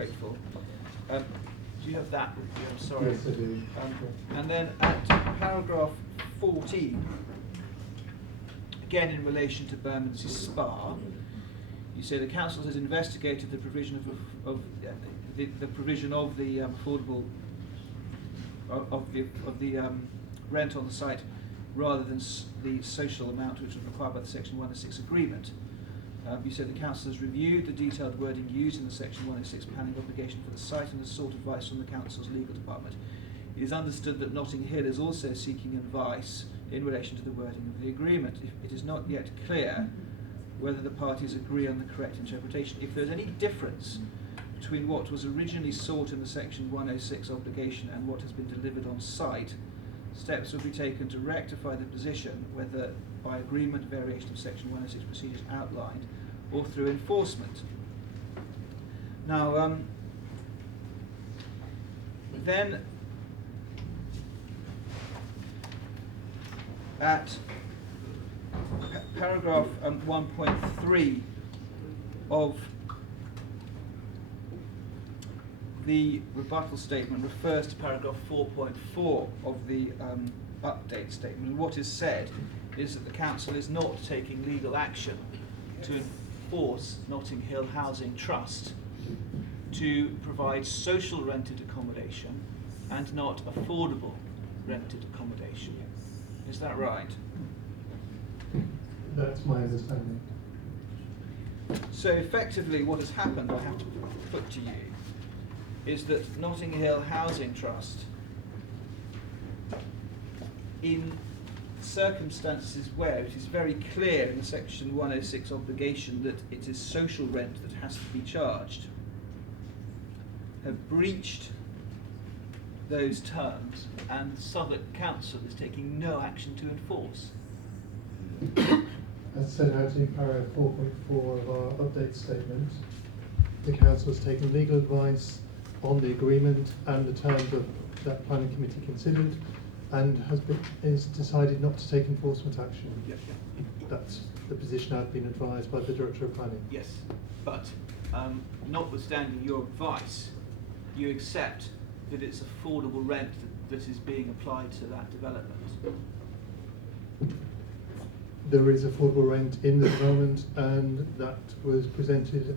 grateful. Do you have that with you? I'm sorry. Yes, I do. And then at paragraph 14, again in relation to Bermondsey Spa, you say the council has investigated the provision of the provision of the affordable of the rent on the site, rather than the social amount which was required by the Section 106 agreement. You said the council has reviewed the detailed wording used in the Section 106 planning obligation for the site and has sought advice from the council's legal department. It is understood that Notting Hill is also seeking advice in relation to the wording of the agreement. It is not yet clear whether the parties agree on the correct interpretation. If there's any difference between what was originally sought in the Section 106 obligation and what has been delivered on site, steps will be taken to rectify the position, whether by agreement, variation of Section 106 procedures outlined, or through enforcement. Now, then at paragraph 1.3 of the rebuttal statement refers to paragraph 4.4 of the update statement. And what is said is that the council is not taking legal action to enforce Notting Hill Housing Trust to provide social rented accommodation and not affordable rented accommodation. Is that right? That's my understanding. So effectively what has happened, I have to put to you, is that Notting Hill Housing Trust, in circumstances where it is very clear in the Section 106 obligation that it is social rent that has to be charged, have breached those terms, and Southwark Council is taking no action to enforce. As set out in paragraph 4.4 of our update statement, the council has taken legal advice on the agreement and the terms of that planning committee considered, and is decided not to take enforcement action. Yep. That's the position I've been advised by the Director of Planning. Yes, but notwithstanding your advice, you accept that it's affordable rent that is being applied to that development. There is affordable rent in the development, and that was presented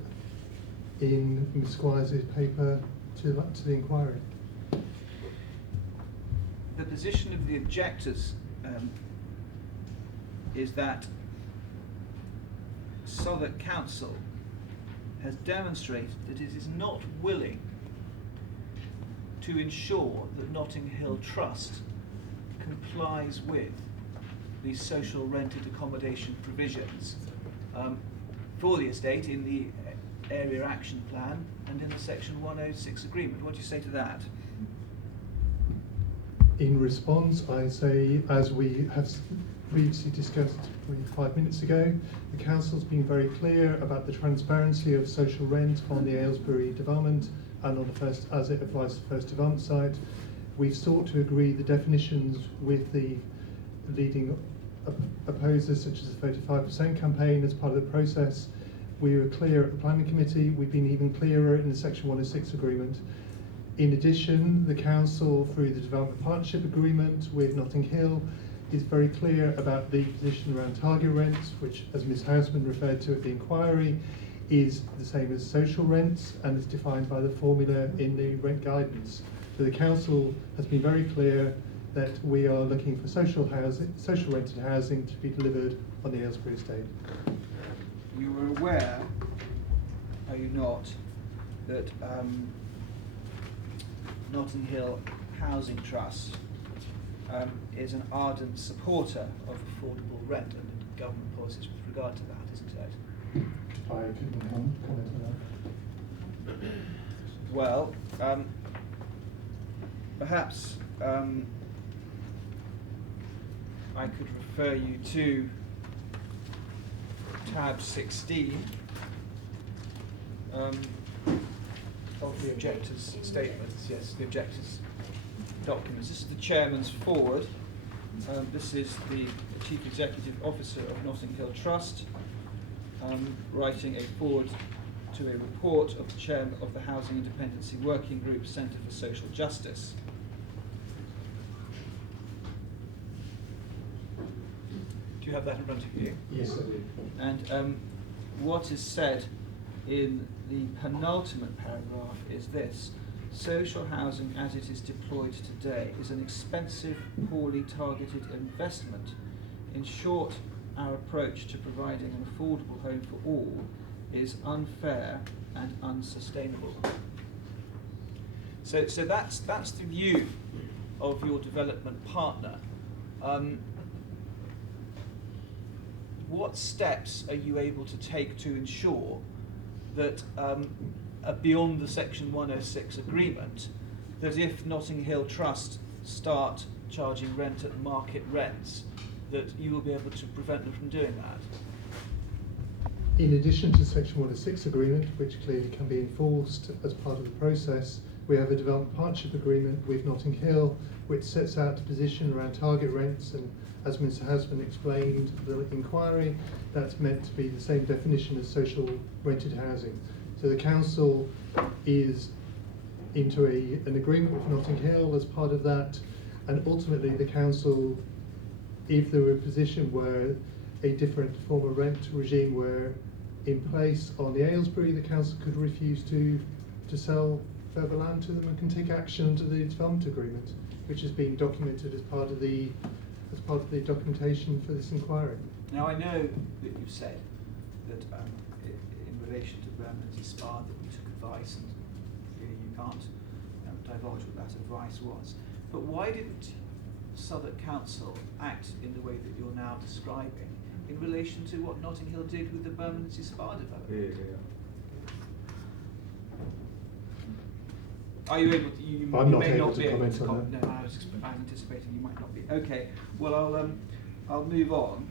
in Ms Squires' paper to the inquiry. The position of the objectors is that Southwark Council has demonstrated that it is not willing to ensure that Notting Hill Trust complies with the social rented accommodation provisions for the estate in the area action plan and in the Section 106 agreement. What do you say to that? In response, I say, as we have previously discussed 5 minutes ago, the council's been very clear about the transparency of social rent on the Aylesbury development and on the first, as it applies to the first development site. We've sought to agree the definitions with the leading opposers, such as the 35% campaign, as part of the process. We were clear at the planning committee. We've been even clearer in the Section 106 agreement. In addition, the council, through the development partnership agreement with Notting Hill, is very clear about the position around target rents, which, as Ms Houseman referred to at the inquiry, is the same as social rents and is defined by the formula in the rent guidance. So the council has been very clear that we are looking for social rented housing to be delivered on the Aylesbury estate. You were aware, are you not, that Notting Hill Housing Trust is an ardent supporter of affordable rent and government policies with regard to that, isn't it? I couldn't comment on that. Well, perhaps I could refer you to tab 16 of the objectors' statements. Yes, the objectors' documents. This is the chairman's forward. This is the Chief Executive Officer of Notting Hill Trust writing a forward to a report of the chairman of the Housing Independency Working Group Centre for Social Justice. Do you have that in front of you? Yes, I do. And what is said in the penultimate paragraph is this: social housing as it is deployed today is an expensive, poorly targeted investment. In short, our approach to providing an affordable home for all is unfair and unsustainable. So that's the view of your development partner. What steps are you able to take to ensure that beyond the Section 106 agreement, that if Notting Hill Trust start charging rent at market rents, that you will be able to prevent them from doing that? In addition to Section 106 agreement, which clearly can be enforced as part of the process, we have a development partnership agreement with Notting Hill, which sets out the position around target rents, and as Mr. Hasman explained, the inquiry, that's meant to be the same definition as social rented housing. So the council is into an agreement with Notting Hill as part of that, and ultimately the council, if there were a position where a different form of rent regime were in place on the Aylesbury, the council could refuse to sell further land to them and can take action under the development agreement, which has been documented as part of the documentation for this inquiry. Now, I know that you've said that in relation to Bermondsey Spa that you took advice, and really you can't divulge what that advice was. But why didn't Southwark Council act in the way that you're now describing in relation to what Notting Hill did with the Bermondsey Spa development? Are you able to? You may not be able to comment on that. No, I was anticipating you might not be. Okay. Well, I'll move on.